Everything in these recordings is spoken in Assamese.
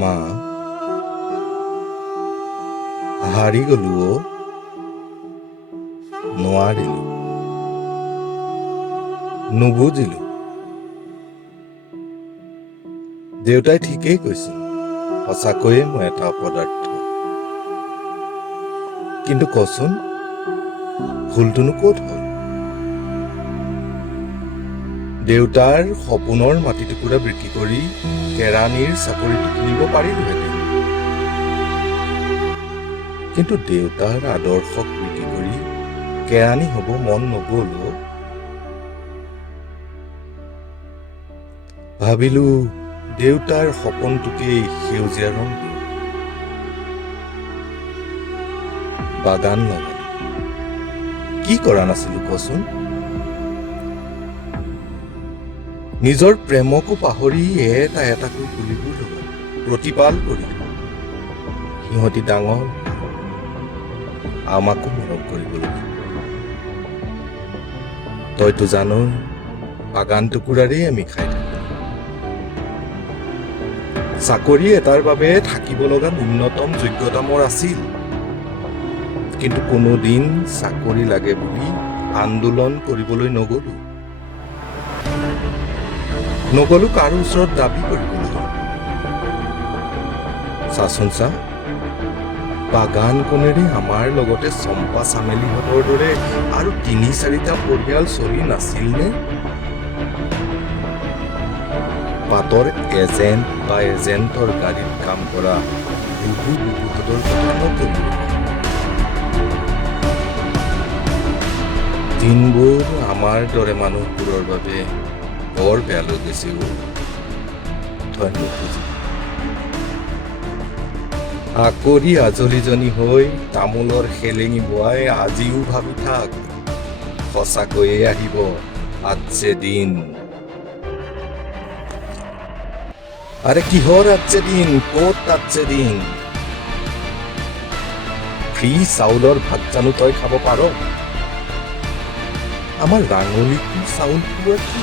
মা হাৰি গলো অ নোৱাৰিলো নুবুজিলো দেউতাই ঠিকেই কৈছিল সঁচাকৈয়ে মই এটা অপদাৰ্থ কিন্তু কচোন ভুলটোনো ক'ত হ'ল দেউতাৰ সপোনৰ মাটি টুকুৰা বিক্ৰী কৰি কেৰাণীৰ চাকৰিটো কিনিব পাৰিলোহেঁতেন কিন্তু দেউতাৰ আদৰ্শক বিক্ৰী কৰি কেৰাণী হ'ব মন নগ'ল ভাবিলো দেউতাৰ সপোনটোকেই সেউজীয়া ৰং দিওঁ বাগান লগালো কি কৰা নাছিলো কচোন নিজৰ প্ৰেমকো পাহৰি এটা এটাকৈ পুলিবোৰ লগালো প্ৰতিপাল কৰিলো সিহঁতি ডাঙৰ আমাকো মৰম কৰিবলৈ তইতো জানই বাগান টুকুৰাৰেই আমি খাই থাকো চাকৰি এটাৰ বাবে থাকিব লগা ন্যূনতম যোগ্যতা মোৰ আছিল কিন্তু কোনোদিন চাকৰি লাগে বুলি আন্দোলন কৰিবলৈ নগলো কাৰো ওচৰত দাবী কৰিবলৈ চাচোন চা বাগানখনেৰে আমাৰ লগতে চম্পা চামেলিহঁতৰ দৰে আৰু ৩-৪টা পৰিয়াল চলি নাছিলনে পাতৰ এজেণ্ট বা এজেণ্টৰ গাড়ীত কাম কৰা বুবুহঁতৰ কথা নকৰিব দিনবোৰ আমাৰ দৰে মানুহবোৰৰ বাবে বৰ বেয়া লৈ গৈছে তই নুবুজি আকৰি আজলিজনী হৈ তামোলৰ খেলেঙি বোৱাই আজিও ভাবি থাক সঁচাকৈয়ে আহিব আজছে দিন আৰে কিহৰ আজছে দিন ক'ত আজছে দিন ফ্ৰী চাউলৰ ভাত জানো তই খাব পাৰ আমাৰ ৰাঙলীটো চাউল পোৱা কি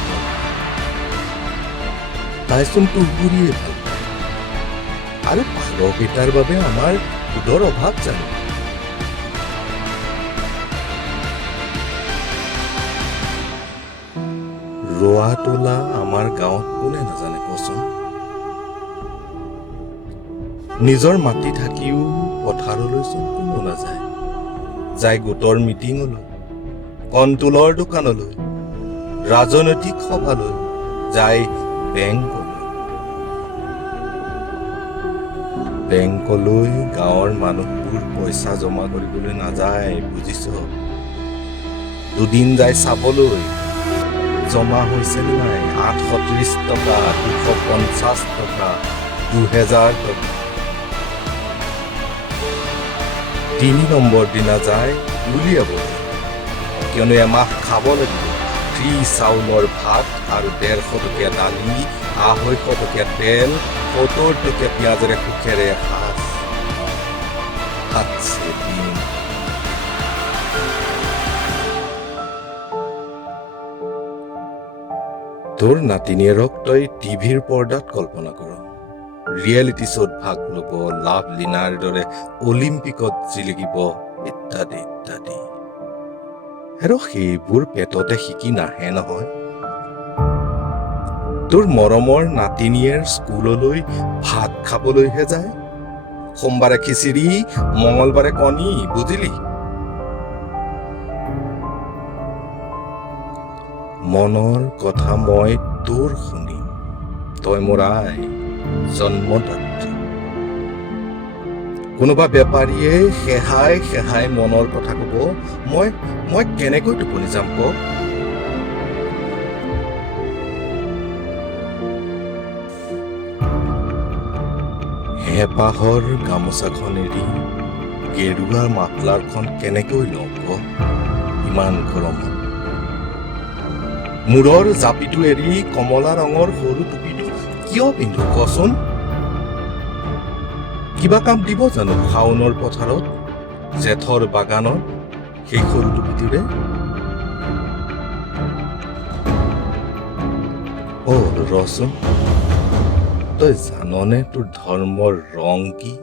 তাইচোন তুলগুৰিয়ে ভাল পায় আৰু পাৰকেইটাৰ বাবে আমাৰ সুদৰ অভাৱ জানো ৰোৱা তোলা আমাৰ গাঁৱত কোনে নাজানে কচোন নিজৰ মাটি থাকিও পথাৰলৈচোন কোনো নাযায় যায় গোটৰ মিটিঙলৈ কণ্ট্ৰলৰ দোকানলৈ ৰাজনৈতিক সভালৈ যায় বেংকলৈ গাঁৱৰ মানুহবোৰ পইচা জমা কৰিবলৈ নাযায় বুজিছ দুদিন যায় চাবলৈ জমা হৈছে নাই ৮৩০ টকা ২৫০ টকা ২০০০ টকা ৩ নম্বৰ দিনা যায় উলিয়াবলৈ কিয়নো এমাহ খাব লাগিব ফ্ৰী চাউলৰ ভাত আৰু ১৫০ টকীয়া দালি ২৫০ টকীয়া তেল ৭০ টকীয়া পিঁয়াজেৰে সুখেৰে এসাঁজ আজছে দিন তোৰ নাতিনীয়েৰক তই টিভিৰ পৰ্দাত কল্পনা কৰ ৰিয়েলিটি শ্ব'ত ভাগ ল'ব লাভ লিনাৰ দৰে অলিম্পিকত জিলিকিব ইত্যাদি ইত্যাদি আৰু সেইবোৰ পেটতে শিকি নাহে নহয় তোৰ মৰমৰ নাতিনীয়েৰ স্কুললৈ ভাত খাবলৈহে যায় সোমবাৰে খিচিৰি মঙলবাৰে কণী বুজিলি মনৰ কথা মই তোৰ শুনিম তই মোৰ আই জন্মদাত্ৰী কোনোবা বেপাৰীয়ে সেহাই মনৰ কথা কব মই কেনেকৈ টোপনি যাম ক হেঁপাহৰ গামোচাখন এৰি গেৰুৱাৰ মাফলাৰখন কেনেকৈ লওঁ ক ইমান গৰমত মূৰৰ জাপিটো এৰি কমলা ৰঙৰ সৰু টুপিটো কিয় পিন্ধো কচোন কিবা কাম দিব জানো শাওনৰ পথাৰত জেঠৰ বাগানত সেই সৰু টুপিটোৰে ৰচোন তই জাননে তোৰ ধৰ্মৰ ৰং কি?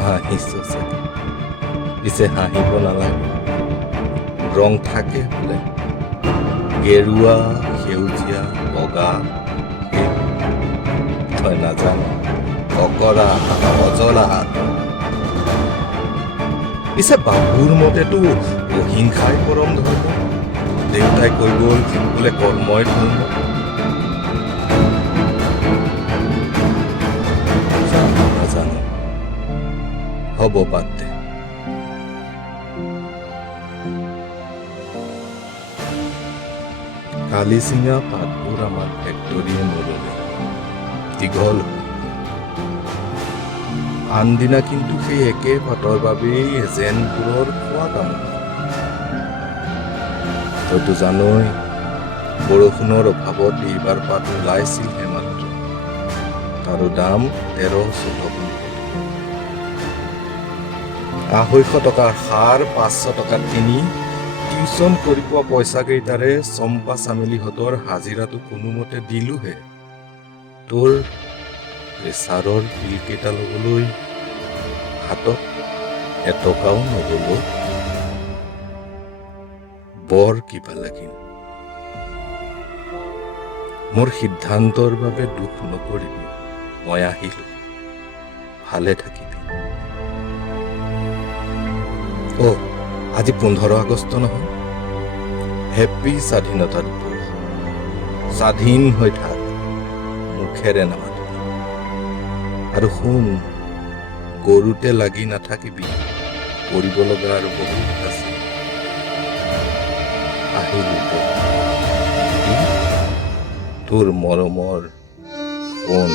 হাঁহিছ চাগে, পিছে হাঁহিব নালাগে। ৰং থাকে বোলে, গেৰুৱা, সেউজীয়া, বগা। তই নাজান, অকৰা, অজলা। পিছে বাবুৰ মতেতো অহিংসাই পৰম ধৰ্ম। দেউতাই কৈ গ'ল বোলে কৰ্মই ধৰ্ম। নাজানো, হ'ব বাদ দে। কালি চিঙা পাতবোৰ আমাৰ ফেক্টৰীয়ে নল'লে, দীঘল হ'ল। আনদিনা কিন্তু সেই একে পাতৰ বাবেই এজেণ্টবোৰৰ খোৱা কাম। তইতো জানই, বৰষুণৰ অভাৱত এইবাৰ পাত ওলাইছিলহে মাত্ৰ। তাৰো দাম 13-14 250 টকাৰ সাৰ, 500 টকাত কিনি টিউচন কৰি পোৱা পইচাকেইটাৰে চম্পা চামেলিহঁতৰ হাজিৰাটো কোনোমতে দিলোহে। তোৰ প্ৰেছাৰৰ পিলকেইটা ল'বলৈ হাতত এটকাও নগ'লো। বৰ কিবা লাগিল। মোৰ সিদ্ধান্তৰ বাবে দুখ নকৰিবি, মই আহিলো। ভালে থাকিবি। আজি 15 আগষ্ট নহয়? হেপ্পী স্বাধীনতা দিৱস। স্বাধীন হৈ থাক, মুখেৰে নামাতিবি। আৰু শুন, গৰুতে লাগি নাথাকিবি, কৰিব লগা আৰু বহুত আছে। আহিলো তোৰ মৰমৰ সোণ।